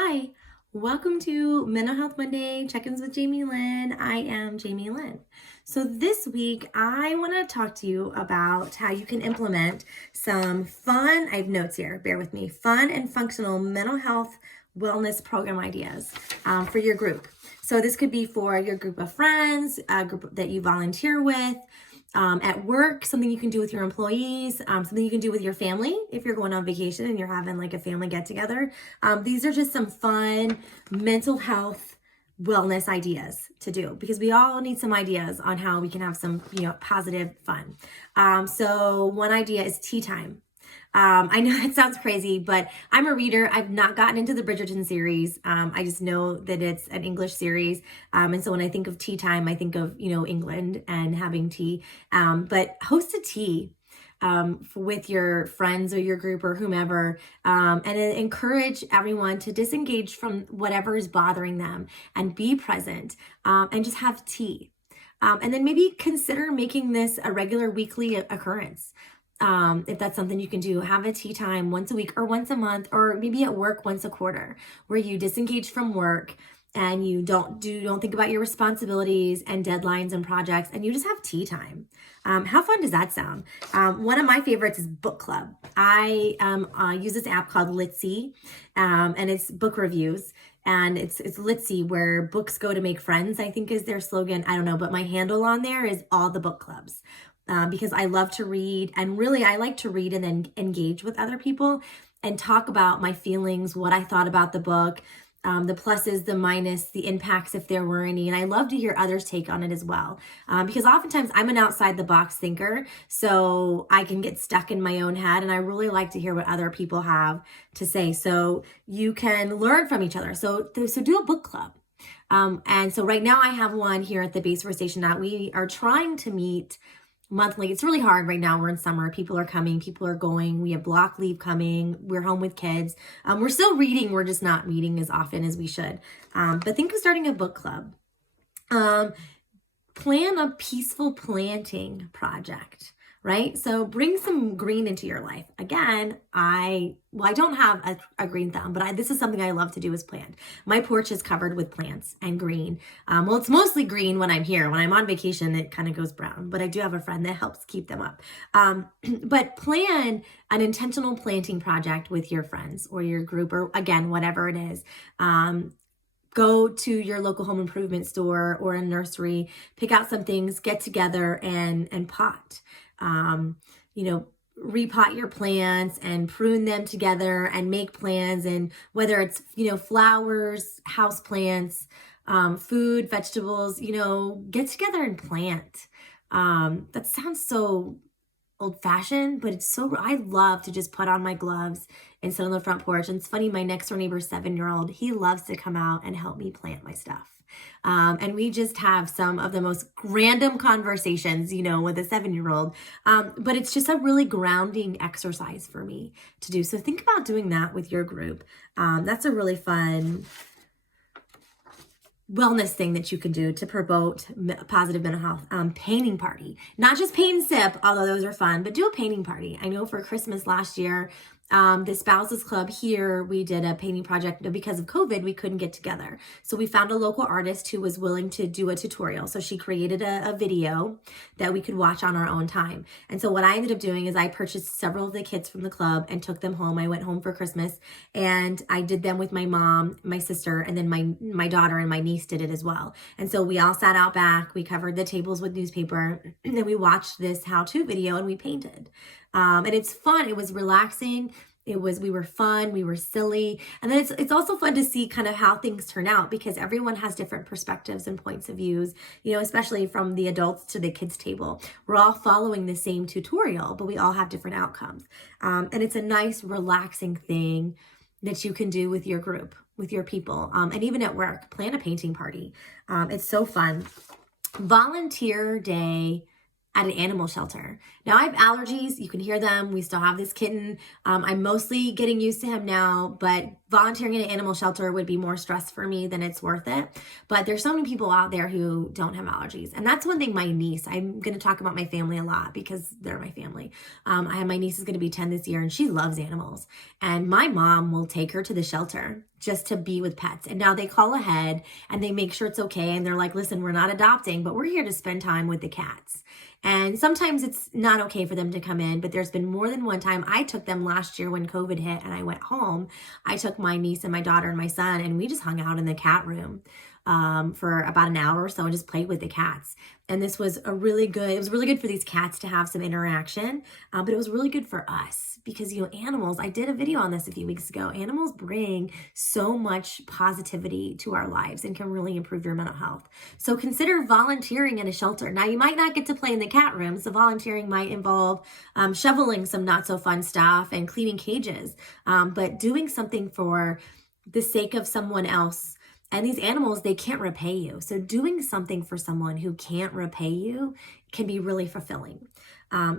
Hi, welcome to Mental Health Monday Check-ins with Jamie Lynn. I am Jamie Lynn. So this week, I want to talk to you about how you can implement some fun, I have notes here, bear with me, fun and functional mental health wellness program ideas for your group. So this could be for your group of friends, a group that you volunteer with, at work, something you can do with your employees, something you can do with your family if you're going on vacation and you're having like a family get together. These are just some fun mental health wellness ideas to do because we all need some ideas on how we can have some, positive fun. So one idea is tea time. I know it sounds crazy, but I'm a reader. I've not gotten into the Bridgerton series. I just know that it's an English series. And so when I think of tea time, I think of, England and having tea. But host a tea with your friends or your group or whomever, and encourage everyone to disengage from whatever is bothering them and be present, and just have tea. And then maybe consider making this a regular weekly occurrence. If that's something you can do, have a tea time once a week or once a month, or maybe at work once a quarter, where you disengage from work and you don't think about your responsibilities and deadlines and projects, and you just have tea time. How fun does that sound? One of my favorites is book club. I use this app called Litzy, and it's book reviews. And it's Litzy, where books go to make friends, I think is their slogan. I don't know, but my handle on there is all the book clubs. Because I love to read, and really I like to read and then engage with other people and talk about my feelings, what I thought about the book, the pluses, the minus, the impacts if there were any. And I love to hear others' take on it as well. Because oftentimes I'm an outside the box thinker, so I can get stuck in my own head, and I really like to hear what other people have to say. So you can learn from each other. So do a book club. And so right now I have one here at the Base Force Station that we are trying to meet monthly. It's really hard right now. We're in summer. People are coming. People are going. We have block leave coming. We're home with kids. We're still reading. We're just not meeting as often as we should. But think of starting a book club. Plan a peaceful planting project, right? So bring some green into your life. Again, I don't have a green thumb, but this is something I love to do is plant. My porch is covered with plants and green. Well, it's mostly green when I'm here. When I'm on vacation, it kind of goes brown, but I do have a friend that helps keep them up. But plan an intentional planting project with your friends or your group, or again, whatever it is. Go to your local home improvement store or a nursery, pick out some things, get together and pot. Repot your plants and prune them together and make plans. And whether it's, flowers, house plants, food, vegetables, get together and plant. That sounds so old fashioned, but I love to just put on my gloves and sit on the front porch. And it's funny, my next door neighbor's 7-year-old, he loves to come out and help me plant my stuff. And we just have some of the most random conversations, with a 7-year-old. But it's just a really grounding exercise for me to do. So think about doing that with your group. That's a really fun wellness thing that you can do to promote positive mental health. Painting party, not just paint and sip, although those are fun, but do a painting party. I know for Christmas last year, the Spouses Club here, we did a painting project. Because of COVID, we couldn't get together. So we found a local artist who was willing to do a tutorial. So she created a video that we could watch on our own time. And so what I ended up doing is I purchased several of the kits from the club and took them home. I went home for Christmas and I did them with my mom, my sister, and then my daughter and my niece did it as well. And so we all sat out back, we covered the tables with newspaper, and then we watched this how-to video and we painted. And it's fun. It was relaxing. We were fun, we were silly. And then it's also fun to see kind of how things turn out, because everyone has different perspectives and points of views, especially from the adults to the kids table. We're all following the same tutorial, but we all have different outcomes. And it's a nice, relaxing thing that you can do with your group, with your people. And even at work, plan a painting party. It's so fun. Volunteer day at an animal shelter. Now I have allergies. You can hear them. We still have this kitten. I'm mostly getting used to him now, but volunteering in an animal shelter would be more stress for me than it's worth it. But there's so many people out there who don't have allergies. And that's one thing my niece, I'm going to talk about my family a lot because they're my family. I have my niece is going to be 10 this year and she loves animals. And my mom will take her to the shelter just to be with pets. And now they call ahead and they make sure it's okay. And they're like, listen, we're not adopting, but we're here to spend time with the cats. And sometimes it's not okay for them to come in, but there's been more than one time. I took them last year when COVID hit and I went home. I took my niece and my daughter and my son, and we just hung out in the cat room for about an hour or so and just played with the cats. And this was it was really good for these cats to have some interaction, but it was really good for us because, animals, I did a video on this a few weeks ago. Animals bring so much positivity to our lives and can really improve your mental health. So consider volunteering in a shelter. Now, you might not get to play in the cat room, so volunteering might involve shoveling some not so fun stuff and cleaning cages, but doing something for the sake of someone else. And these animals, they can't repay you. So doing something for someone who can't repay you can be really fulfilling.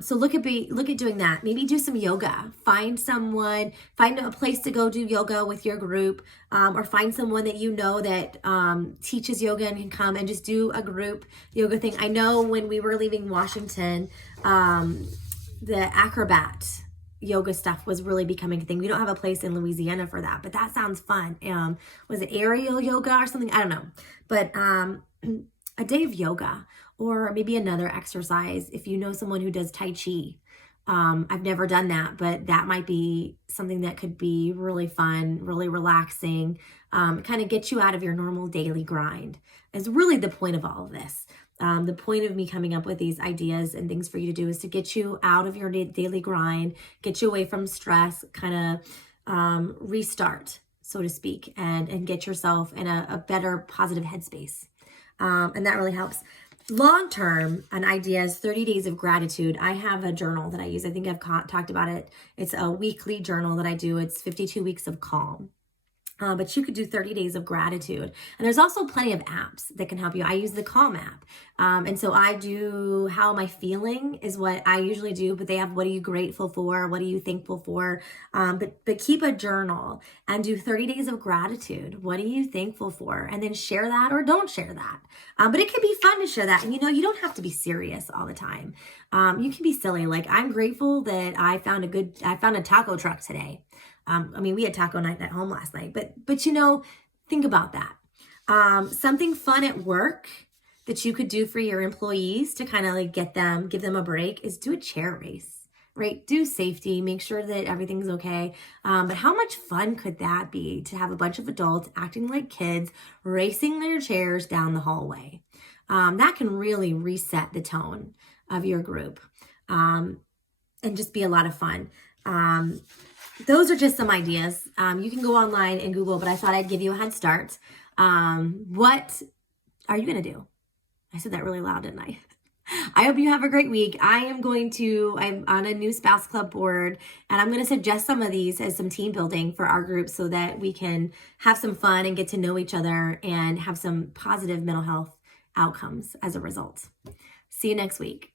So look at doing that. Maybe do some yoga. Find a place to go do yoga with your group, or find someone that you know that teaches yoga and can come and just do a group yoga thing. I know when we were leaving Washington, the acrobat yoga stuff was really becoming a thing. We don't have a place in Louisiana for that, but that sounds fun. Was it aerial yoga or something? I don't know. But a day of yoga, or maybe another exercise. If you know someone who does Tai Chi, I've never done that, but that might be something that could be really fun, really relaxing, kind of get you out of your normal daily grind. Is really the point of all of this. The point of me coming up with these ideas and things for you to do is to get you out of your daily grind, get you away from stress, kind of restart, so to speak, and get yourself in a better positive headspace. And that really helps. Long term, an idea is 30 days of gratitude. I have a journal that I use. I think I've talked about it. It's a weekly journal that I do. It's 52 weeks of calm. But you could do 30 days of gratitude. And there's also plenty of apps that can help you. I use the Calm app. And so I do how am I feeling is what I usually do, but they have what are you grateful for? What are you thankful for? But keep a journal and do 30 days of gratitude. What are you thankful for? And then share that or don't share that. But it can be fun to share that. And you don't have to be serious all the time. You can be silly. Like, I'm grateful that I found a taco truck today. We had taco night at home last night, but think about that. Something fun at work that you could do for your employees to kind of like give them a break is do a chair race, right? Do safety, make sure that everything's okay. But how much fun could that be to have a bunch of adults acting like kids, racing their chairs down the hallway? That can really reset the tone of your group, and just be a lot of fun. Those are just some ideas. You can go online and Google, but I thought I'd give you a head start. What are you going to do? I said that really loud, didn't I? I hope you have a great week. I'm on a new spouse club board, and I'm going to suggest some of these as some team building for our group so that we can have some fun and get to know each other and have some positive mental health outcomes as a result. See you next week.